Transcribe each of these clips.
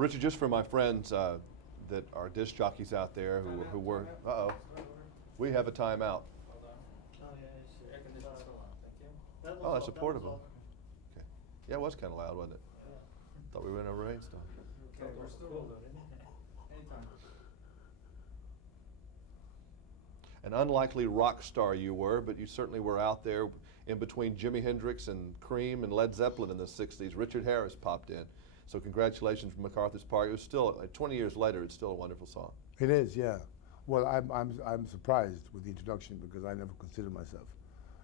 Well, Richard, just for my friends that are disc jockeys out there who were, we have a timeout. Oh, that's a portable. Okay. Yeah, it was kind of loud, wasn't it? Thought we were in a rainstorm. An unlikely rock star you were, but you certainly were out there in between Jimi Hendrix and Cream and Led Zeppelin in the 60s. Richard Harris popped in. So congratulations from MacArthur's Park. It was still, 20 years later, it's still a wonderful song. It is, yeah. Well, I'm surprised with the introduction because I never considered myself,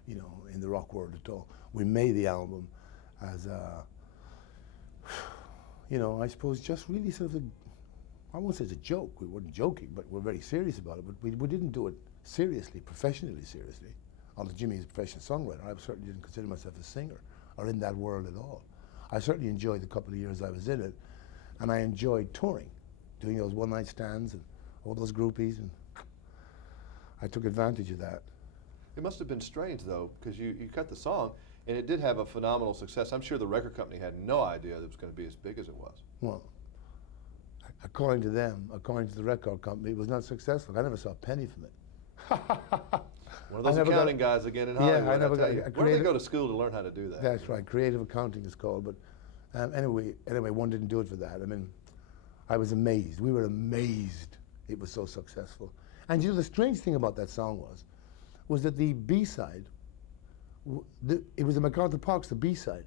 in the rock world at all. We made the album as I suppose just really sort of I won't say it's a joke. We weren't joking, but we're very serious about it. But we didn't do it seriously, professionally seriously. Although Jimmy is a professional songwriter, I certainly didn't consider myself a singer or in that world at all. I certainly enjoyed the couple of years I was in it, and I enjoyed touring, doing those one-night stands and all those groupies, and I took advantage of that. It must have been strange, though, because you cut the song, and it did have a phenomenal success. I'm sure the record company had no idea that it was going to be as big as it was. Well, according to them, according to the record company, it was not successful. I never saw a penny from it. One of those accounting guys again in Hollywood. Yeah, I never got. Where do they go to school to learn how to do that? That's right. Creative accounting is called. But anyway, one didn't do it for that. I mean, I was amazed. We were amazed it was so successful. And the strange thing about that song was that the B-side, it was the MacArthur Park's the B-side.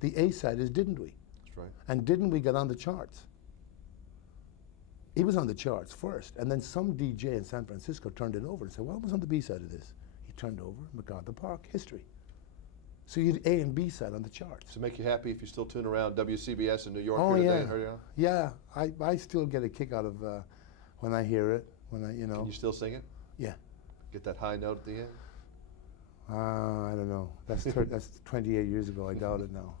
The A-side is Didn't We? That's right. And Didn't We got on the charts? It was on the charts first, and then some DJ in San Francisco turned it over and said, what was on the B-side of this? He turned over MacArthur Park, history. So you had A and B side on the charts. Does it make you happy if you still tune around WCBS in New York Oh, here yeah. today and heard you on? Yeah, I still get a kick out of when I hear it, Can you still sing it? Yeah. Get that high note at the end? I don't know. That's 28 years ago. I doubt it now.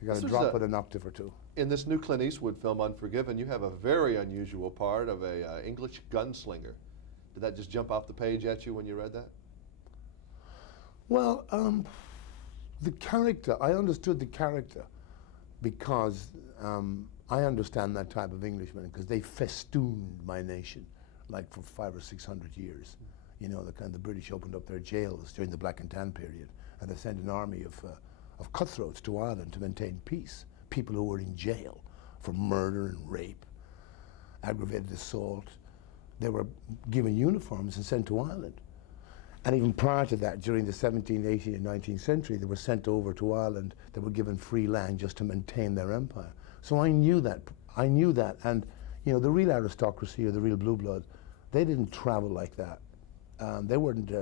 You got to drop it an octave or two. In this new Clint Eastwood film, Unforgiven, you have a very unusual part of a English gunslinger. Did that just jump off the page at you when you read that? Well, the character, I understood the character because I understand that type of Englishman because they festooned my nation like for 500 or 600 years. The British opened up their jails during the Black and Tan period, and they sent an army of cutthroats to Ireland to maintain peace. People who were in jail for murder and rape, aggravated assault. They were given uniforms and sent to Ireland. And even prior to that, during the 17th, 18th, and 19th century, they were sent over to Ireland. They were given free land just to maintain their empire. So I knew that. And the real aristocracy or the real blue blood, they didn't travel like that. They weren't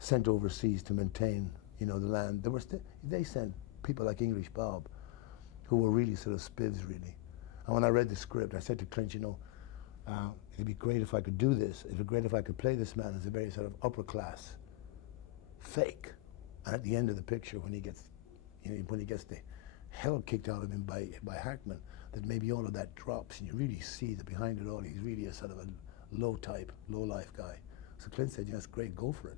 sent overseas to maintain, the land. They sent people like English Bob, who were really sort of spivs, really. And when I read the script, I said to Clint, it'd be great if I could do this. It'd be great if I could play this man as a very sort of upper class fake. And at the end of the picture, when he gets the hell kicked out of him by Hackman, that maybe all of that drops, and you really see that behind it all, he's really a sort of a low life guy. So Clint said, that's great, go for it.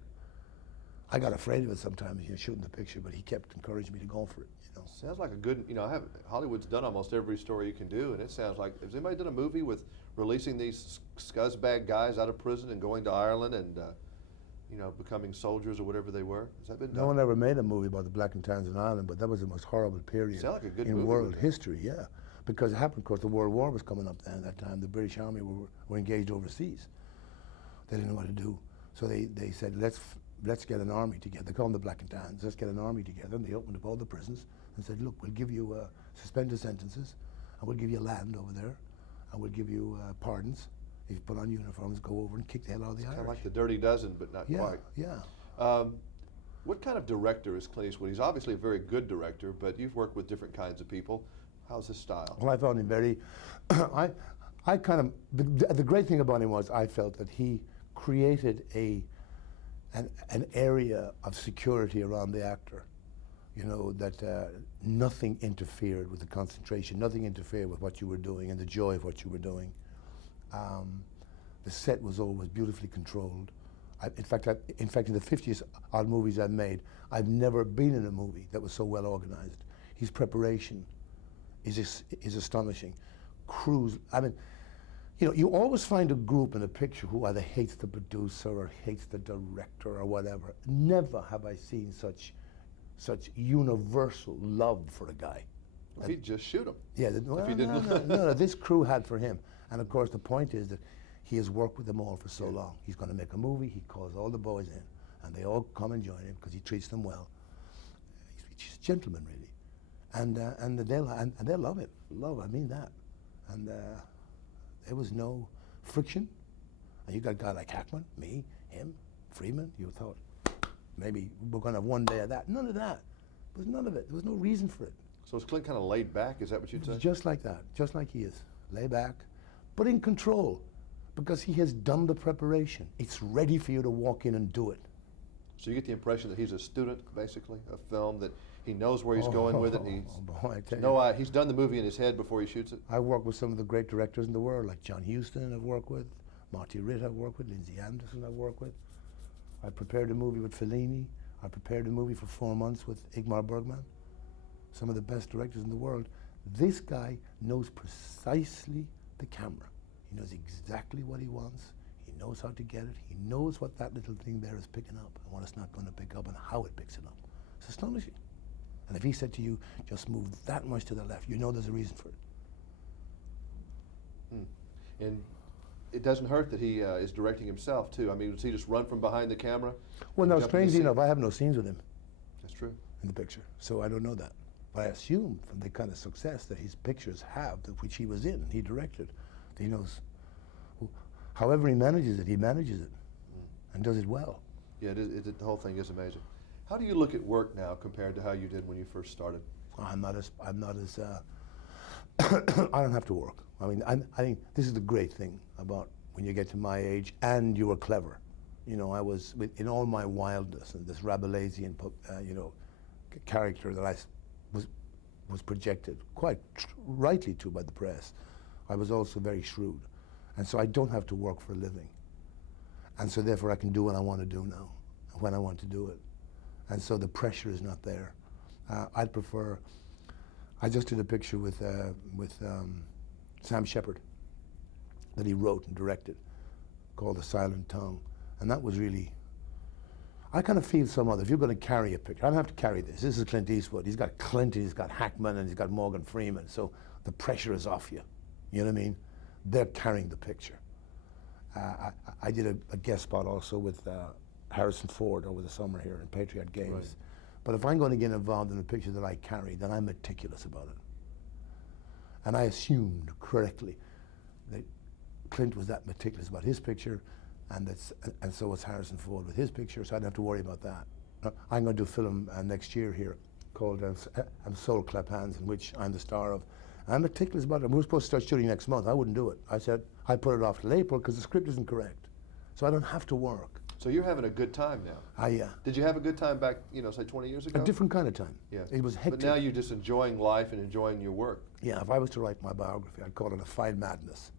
I got afraid of it sometimes, shooting the picture, but he kept encouraging me to go for it. Sounds like a good, Hollywood's done almost every story you can do, and it sounds like, has anybody done a movie with releasing these scuzzbag guys out of prison and going to Ireland and, becoming soldiers or whatever they were? Has that been done? No one ever made a movie about the Black and Tans in Ireland, but that was the most horrible period Sound like a good in movie world history, yeah. Because it happened, of course, the World War was coming up then at that time. The British Army were engaged overseas. They didn't know what to do. So they said, let's get an army together. They call them the Black and Tans. Let's get an army together. And they opened up all the prisons and said, look, we'll give you suspended sentences, and we'll give you land over there, and we'll give you pardons. If you put on uniforms, go over and kick the hell out of the Irish. Kind of like the Dirty Dozen, but not quite. Yeah. What kind of director is Clint Eastwood? He's obviously a very good director, but you've worked with different kinds of people. How's his style? Well, I found him very, I kind of, the great thing about him was I felt that he created an area of security around the actor. That nothing interfered with the concentration, nothing interfered with what you were doing and the joy of what you were doing. The set was always beautifully controlled. In fact, in the 50 odd movies I've made, I've never been in a movie that was so well organized. His preparation is astonishing. crews. I mean, you know, you always find a group in a picture who either hates the producer or hates the director or whatever. Never have I seen such universal love for a guy. Well, he'd just shoot him. Yeah, If he didn't. no, this crew had for him. And of course, the point is that he has worked with them all for so long. He's going to make a movie, he calls all the boys in, and they all come and join him because he treats them well. He's a gentleman, really. And they'll love him. Love, I mean that. And there was no friction. And you got a guy like Hackman, me, him, Freeman. You thought maybe we're going to have one day of that. None of that. There was none of it. There was no reason for it. So is Clint kind of laid back? Is that what you'd say? Just like that. Just like he is. Lay back, but in control, because he has done the preparation. It's ready for you to walk in and do it. So you get the impression that he's a student, basically, of film, that he knows where he's going with it. And he's done the movie in his head before he shoots it. I work with some of the great directors in the world, like John Huston I've worked with, Marty Ritt I've worked with, Lindsay Anderson I've worked with. I prepared a movie with Fellini. I prepared a movie for 4 months with Ingmar Bergman, some of the best directors in the world. This guy knows precisely the camera. He knows exactly what he wants. He knows how to get it. He knows what that little thing there is picking up and what it's not going to pick up and how it picks it up. It's astonishing. And if he said to you, just move that much to the left, you know there's a reason for it. And it doesn't hurt that he is directing himself, too. I mean, does he just run from behind the camera? Well, no, strangely enough, I have no scenes with him. That's true. In the picture, so I don't know that. But I assume from the kind of success that his pictures have, which he was in, he directed, that he knows, however he manages it and does it well. Yeah, the whole thing is amazing. How do you look at work now compared to how you did when you first started? I'm not as I don't have to work. I mean, I think this is the great thing about when you get to my age and you are clever. You know, I was, in all my wildness and this Rabelaisian, character that I was projected quite rightly to by the press. I was also very shrewd. And so I don't have to work for a living. And so therefore I can do what I want to do now, when I want to do it. And so the pressure is not there. I'd prefer, I just did a picture with Sam Shepard that he wrote and directed called The Silent Tongue. And that was really, I kind of feel if you're going to carry a picture, I don't have to carry this. This is Clint Eastwood. He's got Clint, he's got Hackman, and he's got Morgan Freeman. So the pressure is off you. You know what I mean? They're carrying the picture. I did a guest spot also with Harrison Ford over the summer here in Patriot Games. Right. But if I'm going to get involved in a picture that I carry, then I'm meticulous about it. And I assumed correctly that Clint was that meticulous about his picture, and so was Harrison Ford with his picture, so I don't have to worry about that. I'm going to do a film next year here called Soul Clap Hands, in which I'm the star of. I'm meticulous about it. We were supposed to start shooting next month. I wouldn't do it. I said, I put it off till April because the script isn't correct. So I don't have to work. So you're having a good time now. Did you have a good time back, say 20 years ago? A different kind of time. Yeah. It was hectic. But now you're just enjoying life and enjoying your work. Yeah, if I was to write my biography, I'd call it A Fine Madness.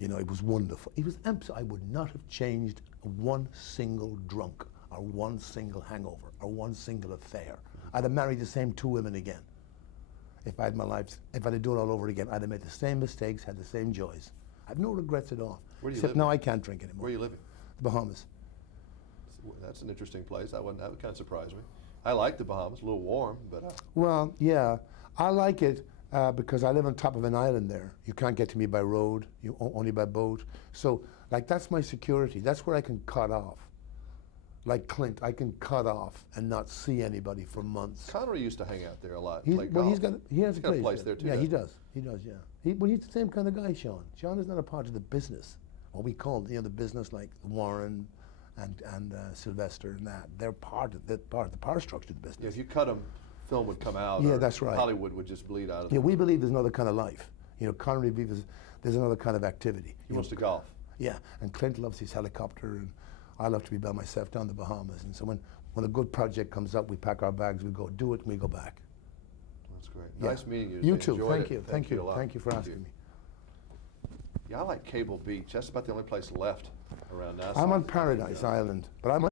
You know, it was wonderful. It was empty. I would not have changed one single drunk or one single hangover or one single affair. I'd have married the same 2 women again. If I had my life, if I had to do it all over again, I'd have made the same mistakes, had the same joys. I have no regrets at all. Where do you Except live? now I can't drink anymore. Where are you living? The Bahamas. That's an interesting place. That would kind of surprise me. I like the Bahamas. A little warm, but. Well, yeah, I like it because I live on top of an island there. You can't get to me by road. Only by boat. So, like, that's my security. That's where I can cut off. Like Clint, I can cut off and not see anybody for months. Connery used to hang out there a lot. He has a place there too. Yeah, he does. He does. Yeah. But he's the same kind of guy, Sean. Sean is not a part of the business. What we call, the business, like Warren and Sylvester and that. They're part of the power structure of the business. Yeah, if you cut them, film would come out. Yeah, that's right. Hollywood would just bleed out of it. Yeah, we believe there's another kind of life. Connery believes there's another kind of activity. He wants to golf. Yeah, and Clint loves his helicopter, and I love to be by myself down the Bahamas. And so when a good project comes up, we pack our bags, we go do it, and we go back. That's great. Yeah. Nice meeting you. You too. Enjoyed Thank it. you. Thank you. a lot. Thank you for asking me. Yeah, I like Cable Beach. That's about the only place left around now. I'm on Paradise Island, but I'm